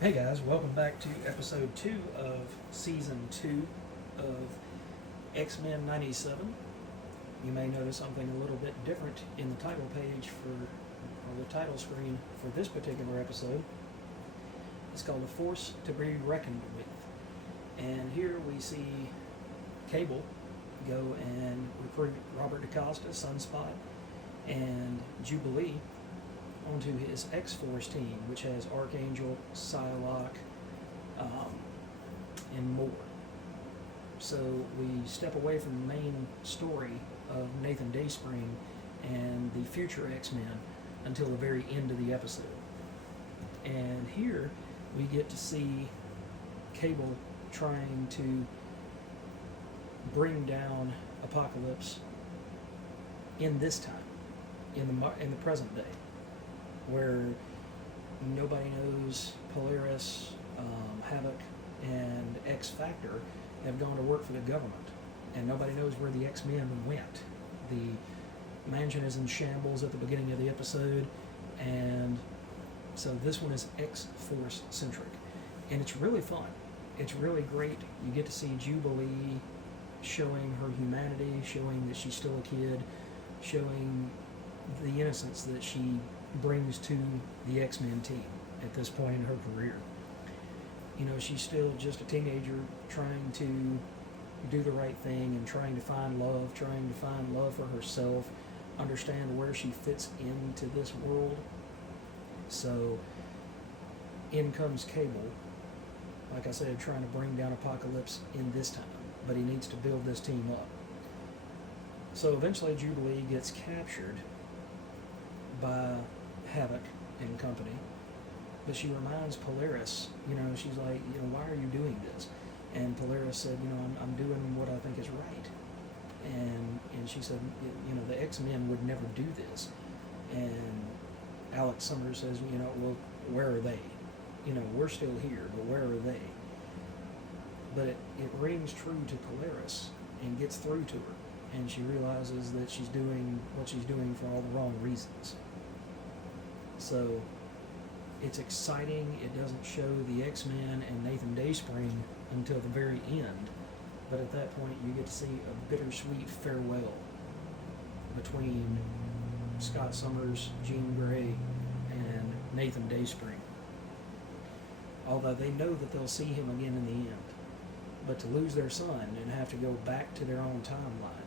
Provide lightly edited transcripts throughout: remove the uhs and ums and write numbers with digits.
Hey guys, welcome back to episode 2 of season 2 of X-Men 97. You may notice something a little bit different in the title page or the title screen for this particular episode. It's called A Force to be Reckoned With. And here we see Cable go and recruit Robert DaCosta, Sunspot, and Jubilee onto his X-Force team, which has Archangel, Psylocke, and more. So we step away from the main story of Nathan Dayspring and the future X-Men until the very end of the episode. And here we get to see Cable trying to bring down Apocalypse in this time, in the present day, where nobody knows Polaris, Havoc, and X-Factor have gone to work for the government, and nobody knows where the X-Men went. The mansion is in shambles at the beginning of the episode, and so this one is X-Force centric, and it's really fun. It's really great. You get to see Jubilee showing her humanity, showing that she's still a kid, showing the innocence that she brings to the X-Men team at this point in her career. You know, she's still just a teenager trying to do the right thing and trying to find love for herself, understand where she fits into this world. So in comes Cable, like I said, trying to bring down Apocalypse in this time, but he needs to build this team up. So eventually Jubilee gets captured by Havoc and company, but she reminds Polaris, she's like, why are you doing this? And Polaris said, I'm doing what I think is right. And she said, the X-Men would never do this. And Alex Summers says, well, where are they? We're still here, but where are they? But it rings true to Polaris and gets through to her. And she realizes that she's doing what she's doing for all the wrong reasons. So it's exciting. It doesn't show the X-Men and Nathan Dayspring until the very end. But at that point, you get to see a bittersweet farewell between Scott Summers, Jean Grey, and Nathan Dayspring. Although they know that they'll see him again in the end. But to lose their son and have to go back to their own timeline,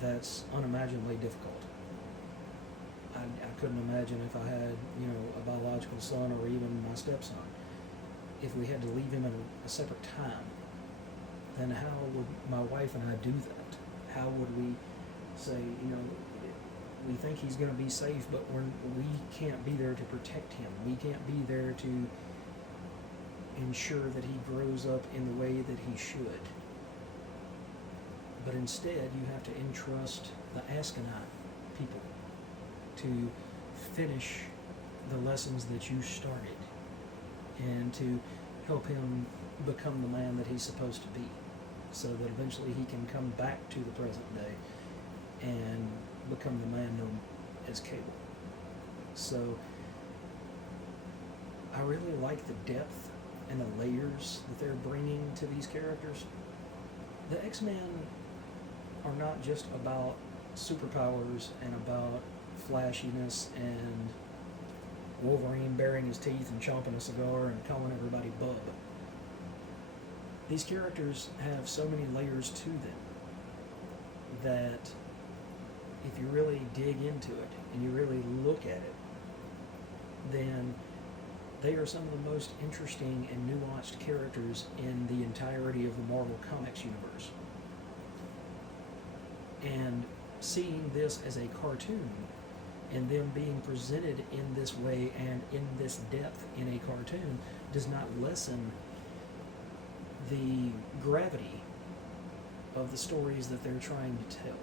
that's unimaginably difficult. I couldn't imagine if I had, a biological son or even my stepson. If we had to leave him in a separate time, then how would my wife and I do that? How would we say, we think he's going to be safe, but we can't be there to protect him. We can't be there to ensure that he grows up in the way that he should. But instead, you have to entrust the Askanite people to finish the lessons that you started and to help him become the man that he's supposed to be, so that eventually he can come back to the present day and become the man known as Cable. So I really like the depth and the layers that they're bringing to these characters. The X-Men are not just about superpowers and about flashiness and Wolverine baring his teeth and chomping a cigar and calling everybody bub. These characters have so many layers to them that if you really dig into it and you really look at it, then they are some of the most interesting and nuanced characters in the entirety of the Marvel Comics universe. And seeing this as a cartoon and them being presented in this way and in this depth in a cartoon does not lessen the gravity of the stories that they're trying to tell.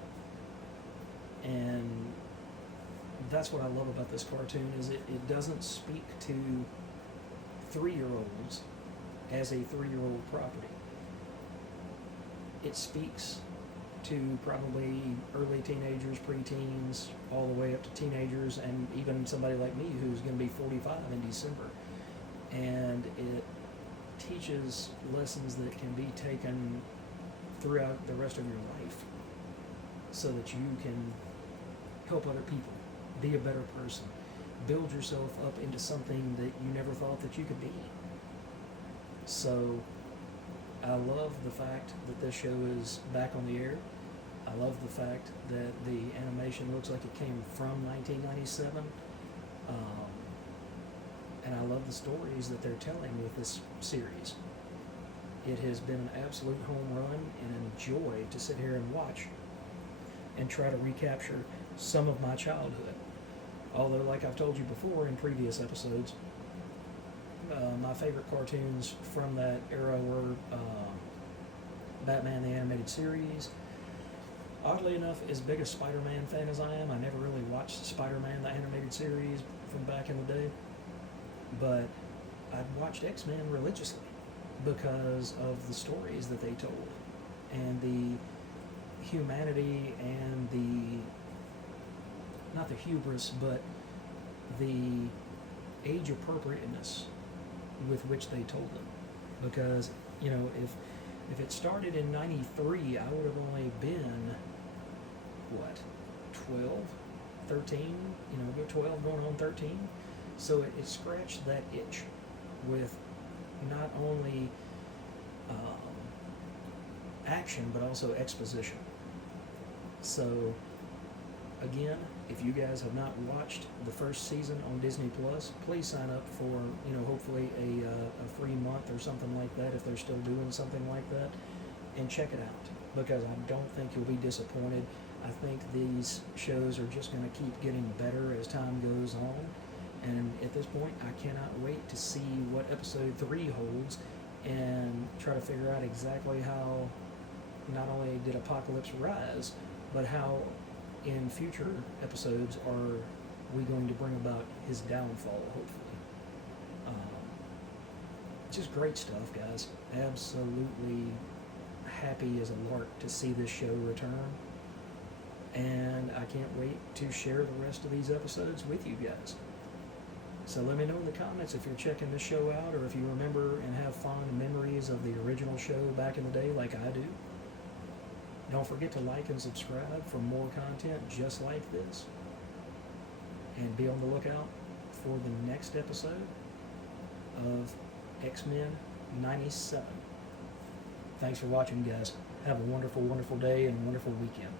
And that's what I love about this cartoon, is it doesn't speak to 3-year-olds as a 3-year-old property. It speaks to probably early teenagers, preteens, all the way up to teenagers, and even somebody like me who's going to be 45 in December. and it teaches lessons that can be taken throughout the rest of your life so that you can help other people, be a better person, build yourself up into something that you never thought that you could be. So I love the fact that this show is back on the air. I love the fact that the animation looks like it came from 1997. And I love the stories that they're telling with this series. It has been an absolute home run and a joy to sit here and watch and try to recapture some of my childhood. Although, like I've told you before in previous episodes, my favorite cartoons from that era were Batman the Animated Series. Oddly enough, as big a Spider-Man fan as I am, I never really watched Spider-Man the Animated Series from back in the day. But I'd watched X-Men religiously because of the stories that they told and the humanity and not the hubris, but the age appropriateness with which they told them. Because, if it started in 93, I would have only been, 12, 13, 12 going on 13. So it scratched that itch with not only action, but also exposition. So, again, if you guys have not watched the first season on Disney Plus, please sign up for, hopefully a free month or something like that if they're still doing something like that, and check it out, because I don't think you'll be disappointed. I think these shows are just going to keep getting better as time goes on. And at this point, I cannot wait to see what episode 3 holds and try to figure out exactly how not only did Apocalypse rise, but how in future episodes are we going to bring about his downfall, hopefully. Just great stuff, guys. Absolutely happy as a lark to see this show return. And I can't wait to share the rest of these episodes with you guys. So let me know in the comments if you're checking this show out, or if you remember and have fond memories of the original show back in the day like I do. Don't forget to like and subscribe for more content just like this. And be on the lookout for the next episode of X-Men 97. Thanks for watching, guys. Have a wonderful, wonderful day and a wonderful weekend.